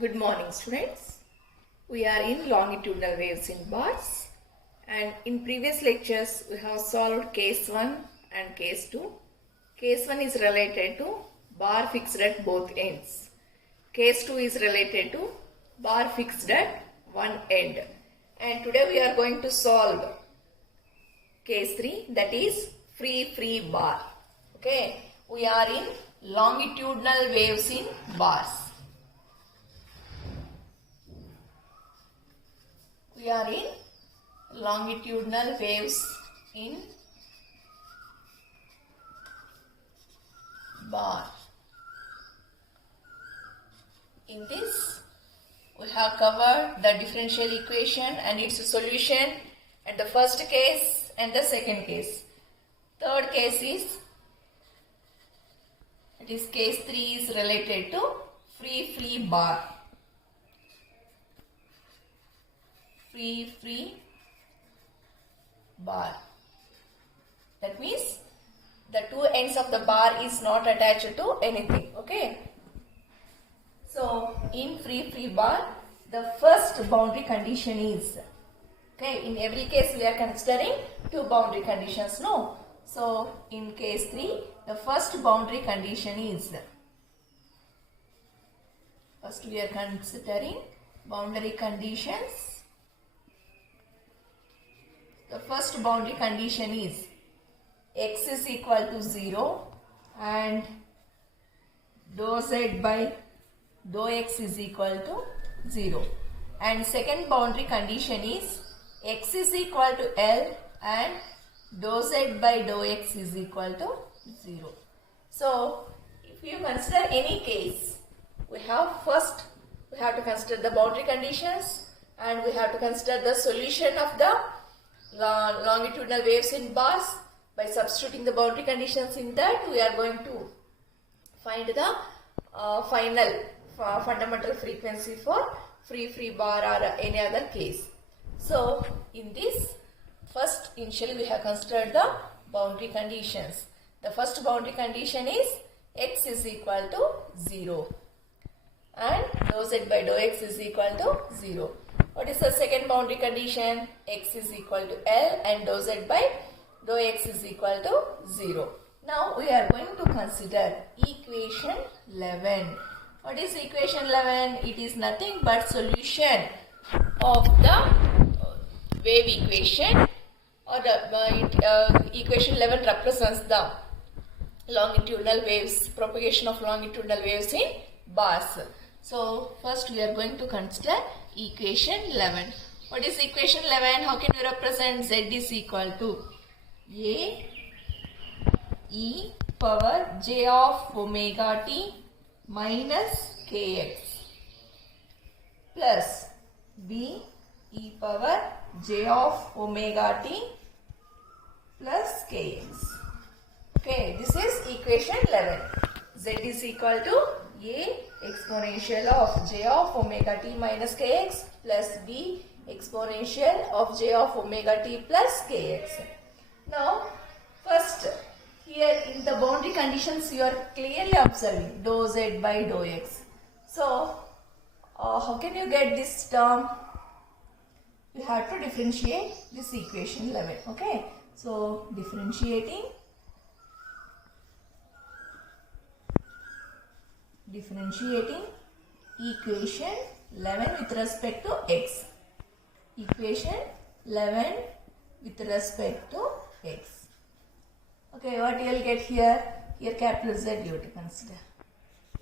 Good morning, students. We are in longitudinal waves in bars, and in previous lectures we have solved case 1 and case 2. Case 1 is related to bar fixed at both ends. Case 2 is related to bar fixed at one end. And today we are going to solve case 3, that is free bar. Okay, we are in longitudinal waves in bars. We are in longitudinal waves in bar. In this, we have covered the differential equation and its solution at the first case and the second case. Third case is case 3 is related to free bar. Free bar. That means the two ends of the bar is not attached to anything. Okay. So in free bar, the first boundary condition is, okay, in every case we are considering two boundary conditions. No. So in case 3, the first boundary condition is, first we are considering boundary conditions. The first boundary condition is x is equal to 0 and dou z by dou x is equal to 0. And second boundary condition is x is equal to L and dou z by dou x is equal to 0. So, if you consider any case, we have to consider the boundary conditions and we have to consider the solution of the longitudinal waves in bars. By substituting the boundary conditions in that, we are going to find the final fundamental frequency for free bar or any other case. So in this, first initially we have considered the boundary conditions. The first boundary condition is x is equal to 0 and dou z by dou x is equal to 0. What is the second boundary condition? X is equal to L and dou z by dou x is equal to 0. Now we are going to consider equation 11. What is equation 11? It is nothing but solution of the wave equation, or the equation 11 represents the longitudinal waves, propagation of longitudinal waves in bars. So first we are going to consider equation 11. What is equation 11? How can we represent? Z is equal to A e power j of omega t minus kx plus B e power j of omega t plus kx. Okay, this is equation 11. Z is equal to A exponential of j of omega t minus kx plus B exponential of j of omega t plus kx. Now, first, here in the boundary conditions you are clearly observing dou z by dou x. So, how can you get this term? You have to differentiate this equation 11. Okay. So, differentiating equation 11 with respect to x. Equation 11 with respect to x. Okay, what you will get here? Here capital Z you have to consider.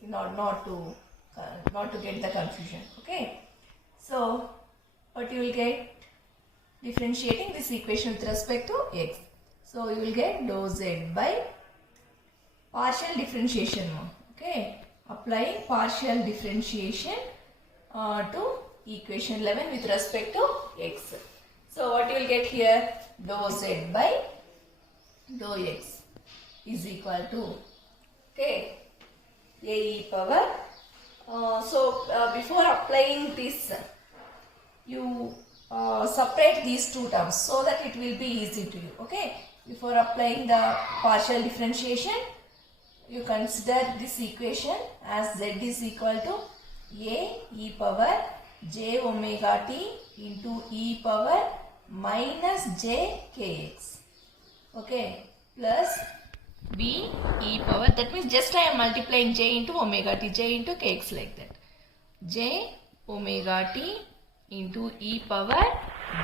Not to get the confusion. Okay. So, what you will get? Differentiating this equation with respect to x. So, you will get dou z by partial differentiation. Okay. Applying partial differentiation to equation 11 with respect to x. So what you will get here? Dou z by dou x is equal to, okay, A e power. Before applying this, you separate these two terms so that it will be easy to you. Okay. Before applying the partial differentiation, you consider this equation as z is equal to a e power j omega t into e power minus j kx. Okay, plus b e power, that means just I am multiplying j into omega t, j into kx like that. J omega t into e power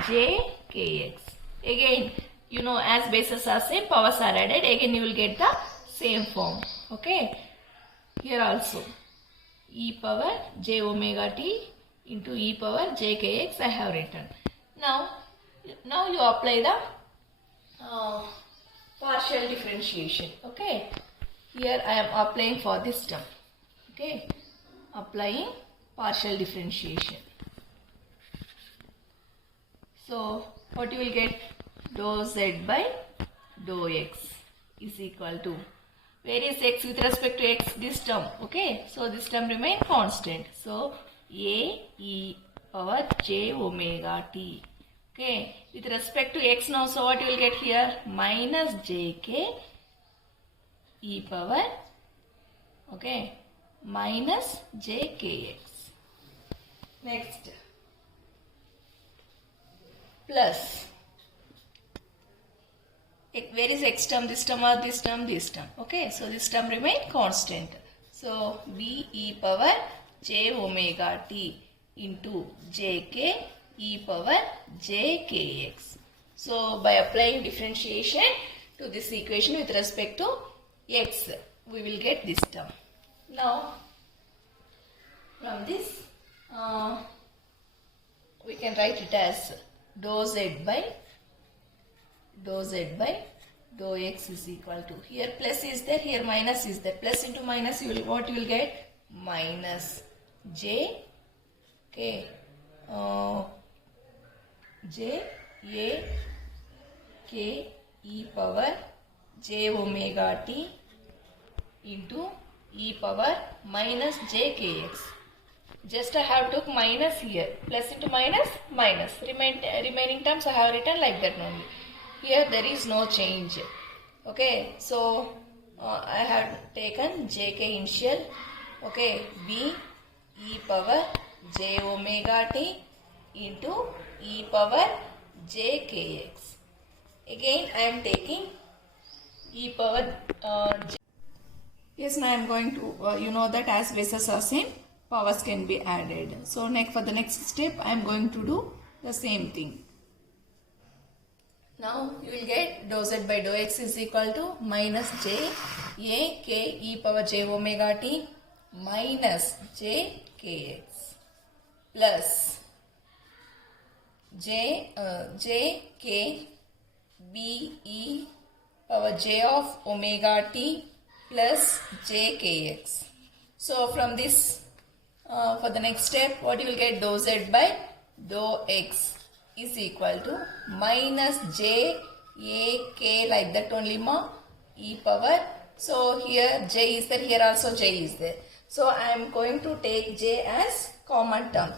j kx. Again, you know, as bases are same, powers are added, again you will get the same form. Okay, here also e power j omega t into e power j kx I have written. Now you apply the partial differentiation. Okay, here I am applying for this term. Okay, applying partial differentiation. So what you will get? Dou z by dou x is equal to, where is x with respect to x? This term. Okay, so this term remain constant. So a e power j omega t. Okay, with respect to x now, so what you will get here? Minus jk e power, okay, minus jkx. Next, plus, where is x term? This term or this term? This term. Okay, so this term remain constant. So b e power j omega t into jk e power j kx. So by applying differentiation to this equation with respect to x, we will get this term. Now from this we can write it as dou z by dou x is equal to, here plus is there, here minus is there, plus into minus, you will, what you will get? Minus j, okay, j a k e power j omega t into e power minus j kx. Just I have took minus here, plus into minus, minus, remaining terms I have written like that only. Here there is no change. Okay, so I have taken jk initial, okay, b e power j omega t into e power j kx. Again I am taking e power j. Yes, now I am going to, you know that as bases are same, powers can be added. So next, for the next step I am going to do the same thing. Now you will get dou z by dou x is equal to minus j a k e power j omega t minus j kx plus j k b e power j of omega t plus j kx. So from this, for the next step, what you will get? Dou z by dou x is equal to minus j a k, like that only ma, e power. So here j is there, here also j is there. So I am going to take j as common term.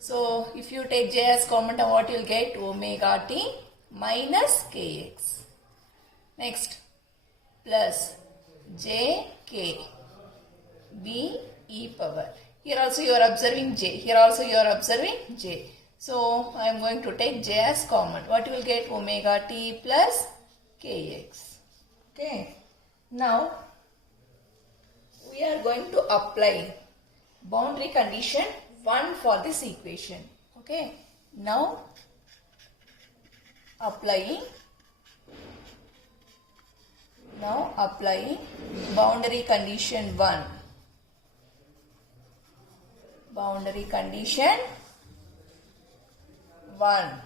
So if you take j as common term, what you will get? Omega t minus kx. Next, plus j k b e power. Here also you are observing j. Here also you are observing j. So I am going to take j as common. What you will get? Omega t plus kx. Okay. Now we are going to apply boundary condition 1 for this equation. Okay. Now applying boundary condition 1. Boundary condition 1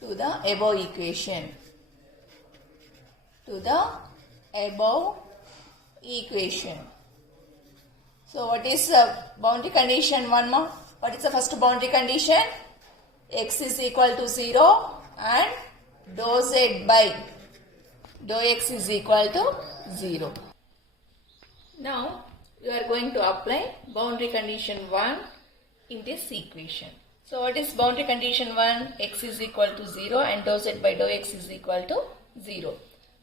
to the above equation. So what is boundary condition 1 ma? What is the first boundary condition? X is equal to 0 and dou z by dou x is equal to 0. Now you are going to apply boundary condition 1 in this equation. So what is boundary condition 1? X is equal to 0 and dou z by dou x is equal to 0.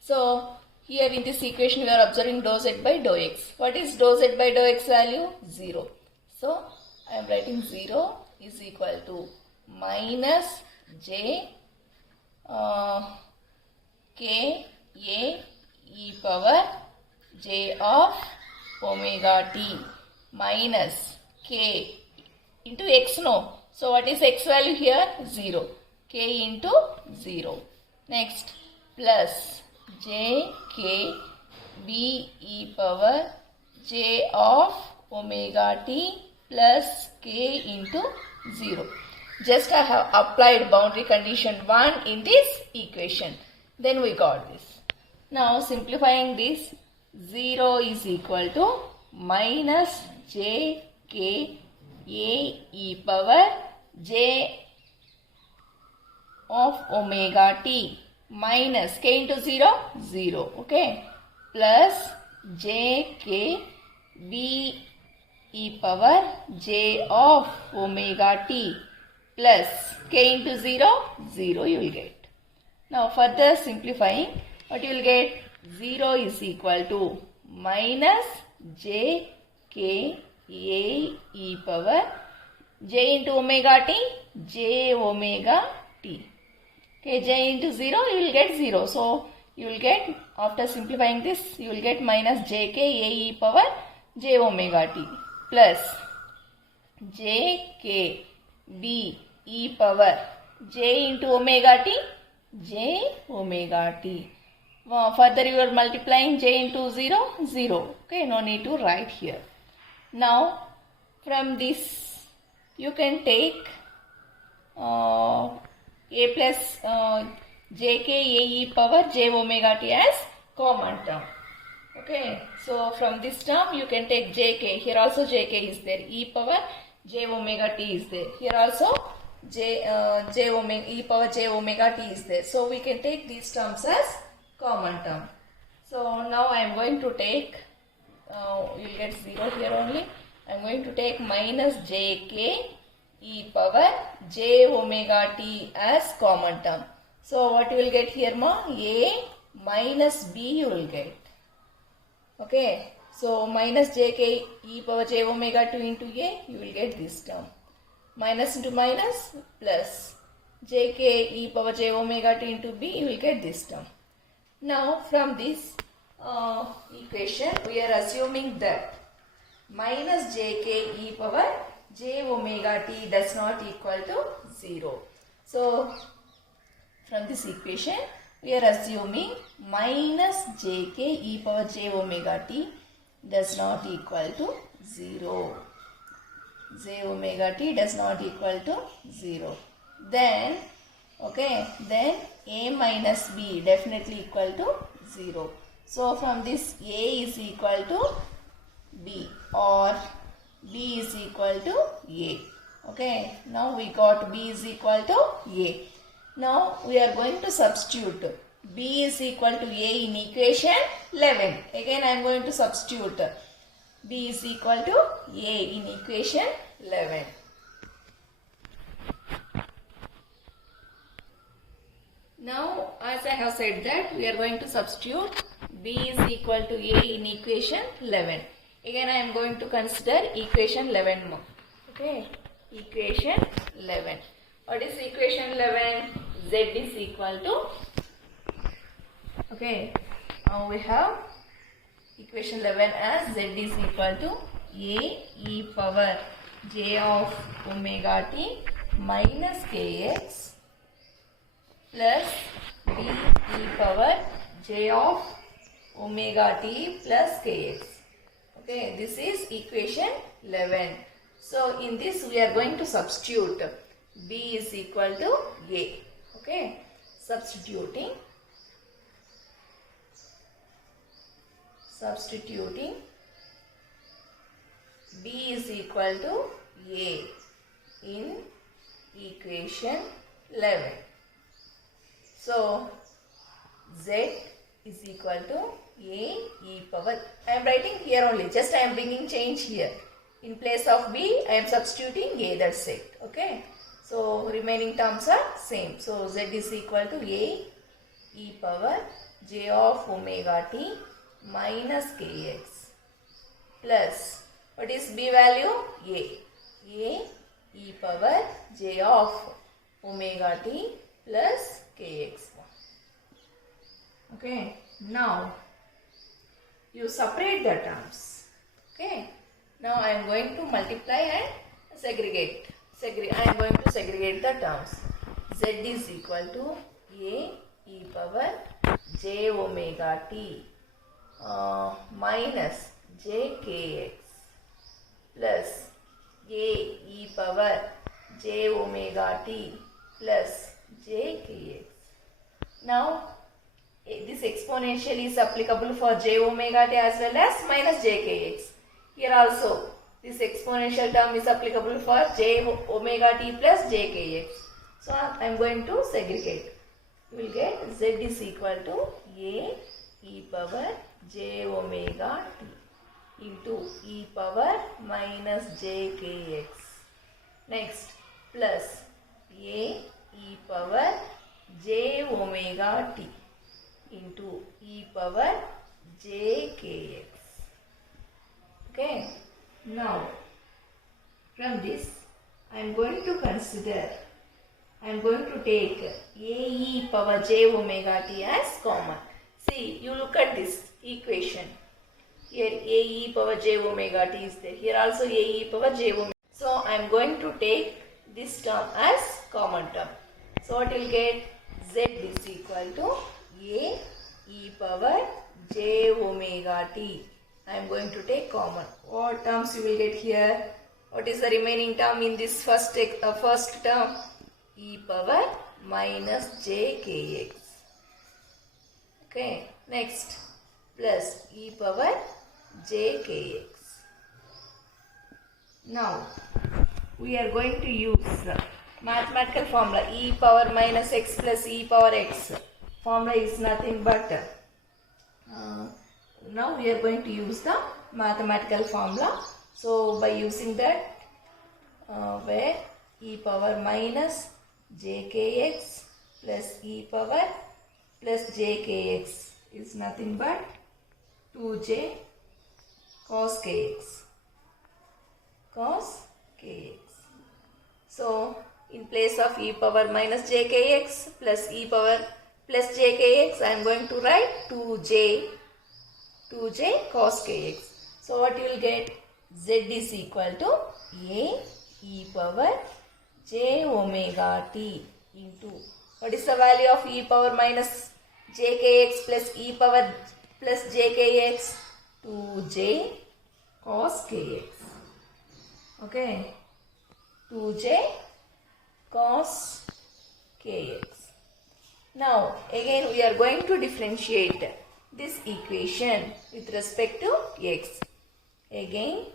So Here in this equation we are observing dou z by dou x. What is dou z by dou x value? 0. So I am writing 0 is equal to minus j k a e power j of omega t minus k into x, no. So what is x value here? 0. K into 0. Next, plus j k b e power j of omega t plus k into 0. Just I have applied boundary condition 1 in this equation. Then we got this. Now simplifying this, 0 is equal to minus j k a e power j of omega t minus k into 0, 0, okay, plus j k b e power j of omega t plus k into 0, 0 you will get. Now further simplifying, what you will get? 0 is equal to minus j k a e power j into omega t, j omega t. Okay, j into 0, you will get 0. So you will get, after simplifying this, you will get minus j k a e power j omega t plus j k b e power j into omega t, j omega t. Further you are multiplying j into 0, 0. Okay, no need to write here. Now from this you can take a plus jk a e power j omega t as common term. Okay, so from this term you can take jk. Here also jk is there. E power j omega t is there. Here also e power j omega t is there. So we can take these terms as common term. So now I am going to take, you will get 0 here only. I am going to take minus jk e power j omega t as common term. So what you will get here, ma? A minus b you will get. Okay, so minus jk e power j omega t into a, you will get this term. Minus into minus plus jk e power j omega t into b, you will get this term. Now from this equation we are assuming that minus jk e power j omega t does not equal to 0. So from this equation we are assuming minus jk e power j omega t does not equal to 0. J omega t does not equal to 0. Then, okay, then a minus b definitely equal to 0. So from this a is equal to b or b is equal to a. Okay, now we got b is equal to a. Now we are going to substitute b is equal to a in equation 11. Again I am going to substitute b is equal to a in equation 11. Now as I have said that we are going to substitute b is equal to a in equation 11. Again I am going to consider equation 11 more. Okay, equation 11. What is equation 11? Z is equal to, okay, now we have equation 11 as z is equal to a e power j of omega t minus kx plus b e power j of omega t plus kx. Okay, this is equation 11. So in this we are going to substitute b is equal to a. Okay, substituting b is equal to a in equation 11. So z is equal to a e power, I am writing here only, just I am bringing change here. In place of b I am substituting a, that's it. Okay, so remaining terms are same. So z is equal to a e power j of omega t minus kx plus, what is b value? A e power j of omega t plus kx. Okay, now you separate the terms. Okay, now I am going to multiply and segregate. I am going to segregate the terms. Z is equal to a e power j omega t minus j kx plus a e power j omega t plus j kx. Now this exponential is applicable for j omega t as well as minus j kx. Here also this exponential term is applicable for j omega t plus j kx. So I am going to segregate. You will get z is equal to a e power j omega t into e power minus j kx. Next plus a e power j omega t into e power j kx. Okay. Now from this I am going to consider, I am going to take a e power j omega t as common. See, you look at this equation. Here a e power j omega t is there. Here also a e power j omega. So I am going to take this term as common term. So what you will get? Z is equal to a e power j omega t. I am going to take common. What terms you will get here? What is the remaining term in this first term? E power minus j kx. Okay. Next plus e power j kx. Now we are going to use mathematical formula e power minus x plus e power x. Formula is nothing but now we are going to use the mathematical formula. So by using that where e power minus j kx plus e power plus j kx is nothing but 2j cos kx. So in place of e power minus j kx plus e power plus j kx, I am going to write 2j cos kx. So what you will get? Z is equal to a e power j omega t into, what is the value of e power minus j kx plus e power plus j kx? 2j cos kx. Okay, 2j cos kx. Now again we are going to differentiate this equation with respect to x. Again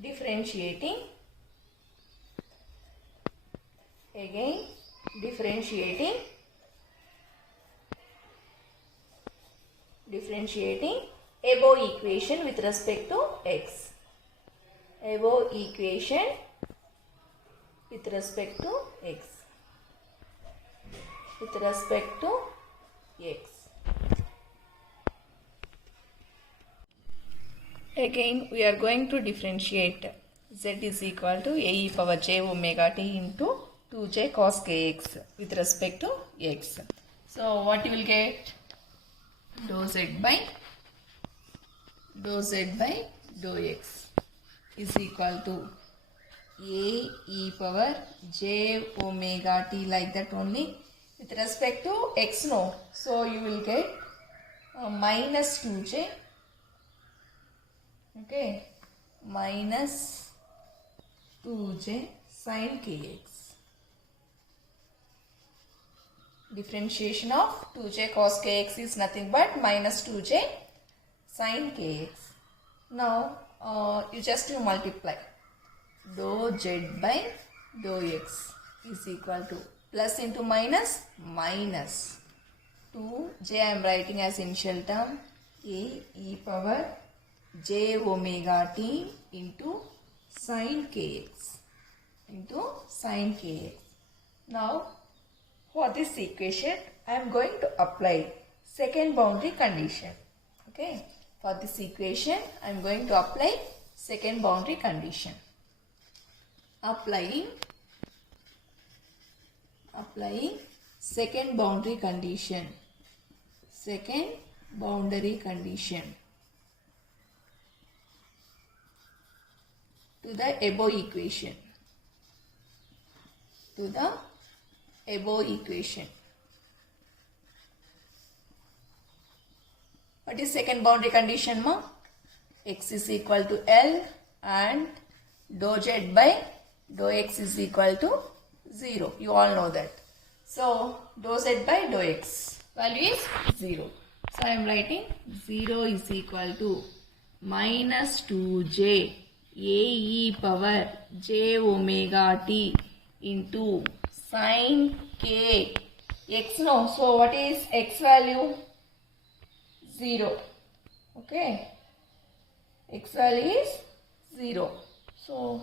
differentiating above equation with respect to x. Above equation with respect to x. Again we are going to differentiate z is equal to a e power j omega t into 2j cos kx with respect to x. So what you will get? Dou z by dou x is equal to a e power j omega t, like that only. With respect to x, no. So you will get minus 2j. Okay, minus 2j sin kx. Differentiation of 2j cos kx is nothing but minus 2j sin kx. Now you just multiply. Dou z by dou x is equal to plus into minus, minus 2j I am writing as initial term a e power j omega t into sin kx. Now For this equation, I am going to apply second boundary condition. Okay. For this equation, I am going to apply second boundary condition. Applying second boundary condition. Second boundary condition to the above equation. To the above equation. What is second boundary condition, ma? X is equal to L and dou z by dou x is equal to 0. You all know that. So, dou z by dou x value is 0. So, I am writing 0 is equal to minus 2j a e power j omega t into sin k x. No. So, what is x value? 0. Okay. X value is 0. So,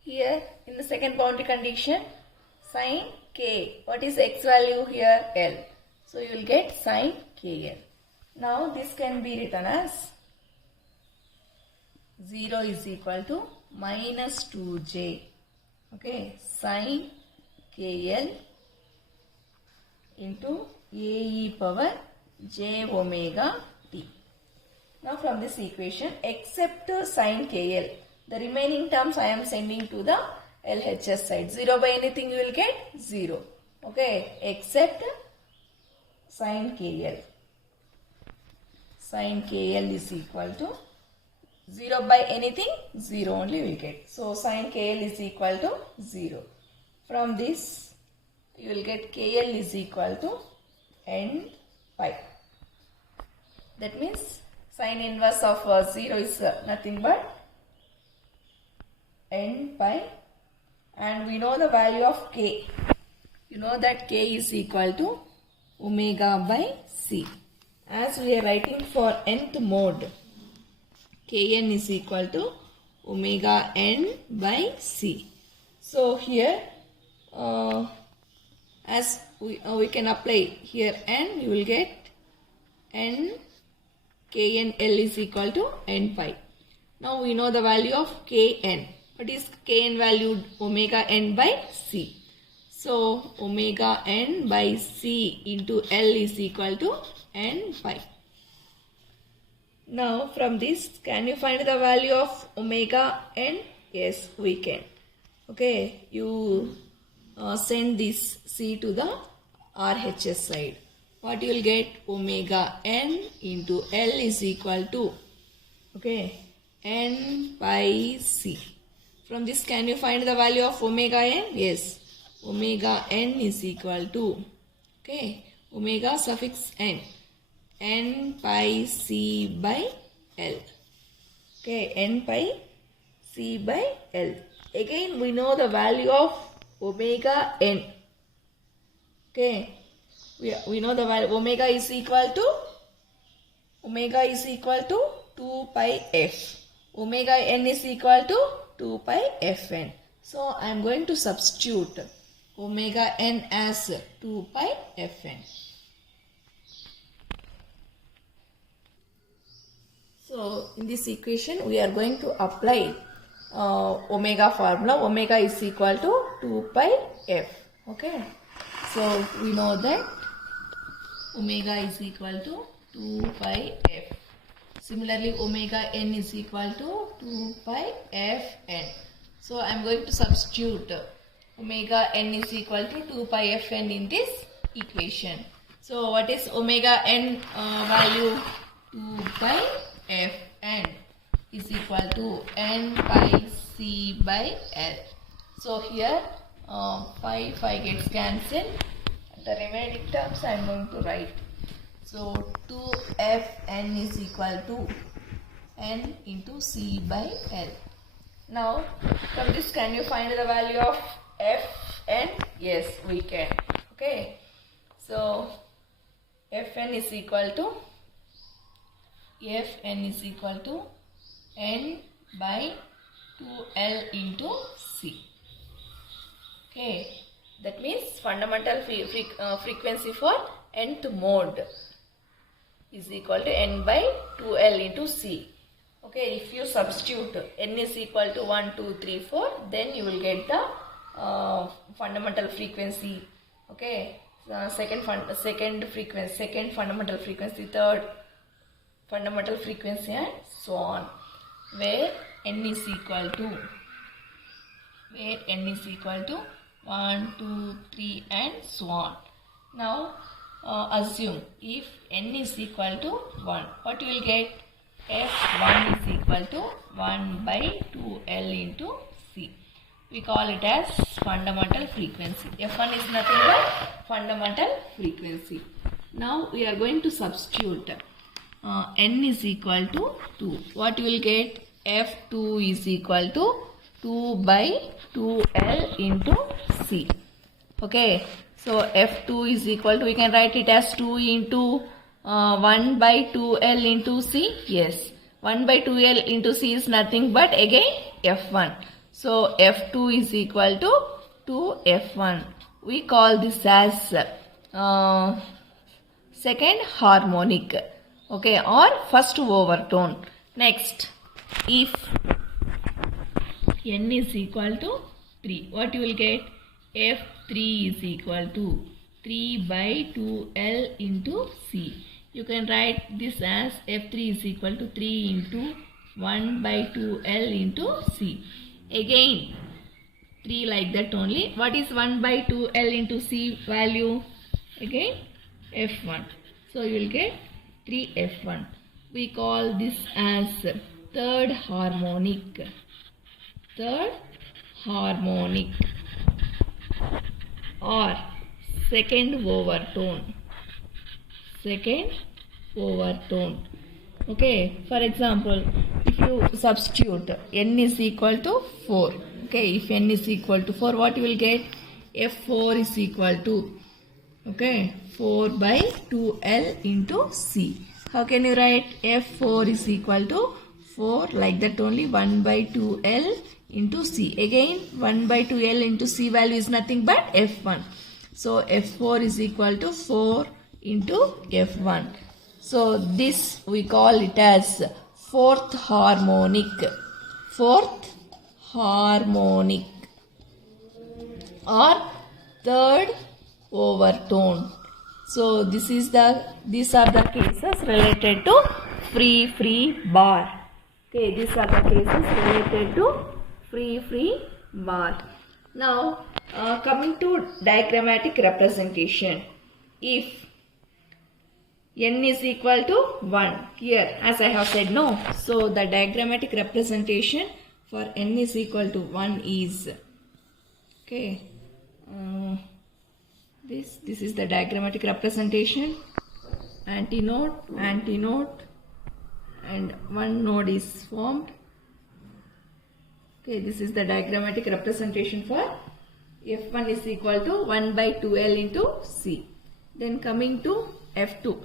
here in the second boundary condition, sin k. What is x value here? L. So, you will get sin kl. Now, this can be written as 0 is equal to minus 2j. Okay. Sin kl into a e power j omega t. Now from this equation, except sin kl, the remaining terms I am sending to the LHS side. 0 by anything you will get 0. Okay, except sin kl. Sin kl is equal to 0 by anything, 0 only we get. So sin kl is equal to 0. From this, you will get kl is equal to n pi. That means sin inverse of 0 is nothing but n pi, and we know the value of k. You know that k is equal to omega by c. As we are writing for nth mode, kn is equal to omega n by c. So here as we can apply here n, you will get n kn L is equal to n pi. Now we know the value of kn. What is kn value? Omega n by c. So omega n by c into L is equal to n pi. Now from this, can you find the value of omega n? Yes, we can. Okay, you send this c to the RHS side. What you will get? Omega n into L is equal to, okay, n pi c. From this, can you find the value of omega n? Yes, omega n is equal to, okay, omega suffix n pi c by L. Okay, n pi c by L. Again, we know the value of omega n. Okay, we know the value omega is equal to 2 pi f. Omega n is equal to 2 pi fn. So I am going to substitute omega n as 2 pi fn. So in this equation we are going to apply omega formula. Omega is equal to 2 pi f. Okay. So we know that omega is equal to 2 pi f. Similarly, omega n is equal to 2 pi fn. So I am going to substitute omega n is equal to 2 pi fn in this equation. So what is omega n value? 2 pi fn is equal to n pi c by L. So here 5 gets cancelled. The remaining terms I am going to write. So 2fn is equal to n into c by L. Now from this, can you find the value of fn? Yes, we can. Okay. So fn is equal to n by 2L into c. Okay. That means fundamental frequency for nth mode is equal to n by 2L into C. Okay, if you substitute n is equal to 1, 2, 3, 4, then you will get the fundamental frequency. Okay, second fundamental frequency, third fundamental frequency, and so on, where n is equal to 1, 2, 3 and so on. Now assume if n is equal to 1, what you will get? F1 is equal to 1 by 2L into C. We call it as fundamental frequency. F1 is nothing but fundamental frequency. Now we are going to substitute n is equal to 2. What you will get? F2 is equal to 2 by 2L into C. Okay, so F2 is equal to, we can write it as 2 into 1 by 2L into C. Yes, 1 by 2L into C is nothing but again F1. So F2 is equal to 2F1. We call this as second harmonic, okay, or first overtone. Next, if n is equal to 3, what you will get? F3 is equal to 3 by 2L into C. You can write this as F3 is equal to 3 into 1 by 2L into C. Again 3 like that only. What is 1 by 2L into C value? Again F1. So you will get 3F1. We call this as third harmonic. Third harmonic or second overtone. Second overtone. Okay, for example, if you substitute n is equal to 4. Okay, if n is equal to 4, what you will get? F4 is equal to, okay, 4 by 2L into C. How can you write? F4 is equal to 4 like that only, 1 by 2L into C. Again 1 by 2L into C value is nothing but F1. So F4 is equal to 4 into F1. So this we call it as fourth harmonic. Fourth harmonic or third overtone. So these are the cases related to free bar. Okay, these are the cases related to free bar. Now coming to diagrammatic representation. If n is equal to 1, here as I have said no, so the diagrammatic representation for n is equal to 1 is, okay, this is the diagrammatic representation. Antinode, and one node is formed. Okay, this is the diagrammatic representation for F1 is equal to 1 by 2L into C. Then coming to F2.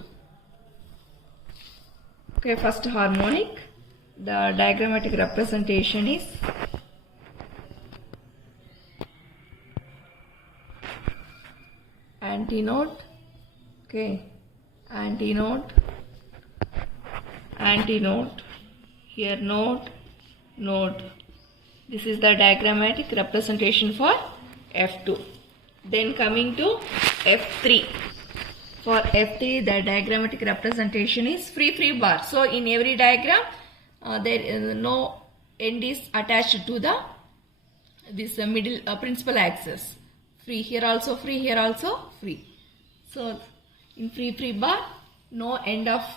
Okay, first harmonic, the diagrammatic representation is antinode, okay, antinode, here node. This is the diagrammatic representation for F2. Then coming to F3. For F3, the diagrammatic representation is free bar. So in every diagram, there is no end is attached to the middle principal axis. Free here also free, here also free. So in free bar, no end of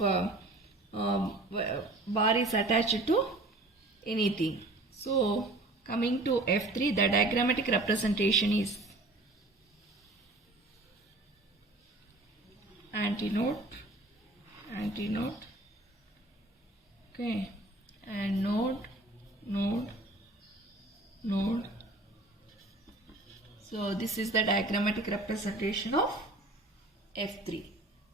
bar is attached to anything. So coming to F3, the diagrammatic representation is antinode, okay, and node. So this is the diagrammatic representation of F3.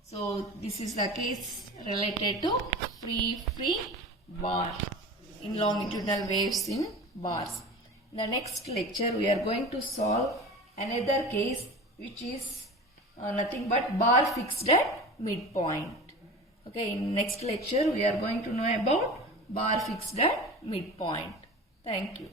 So this is the case related to free bar in longitudinal waves in bars. In the next lecture we are going to solve another case which is nothing but bar fixed at midpoint. Okay, in next lecture we are going to know about bar fixed at midpoint. Thank you.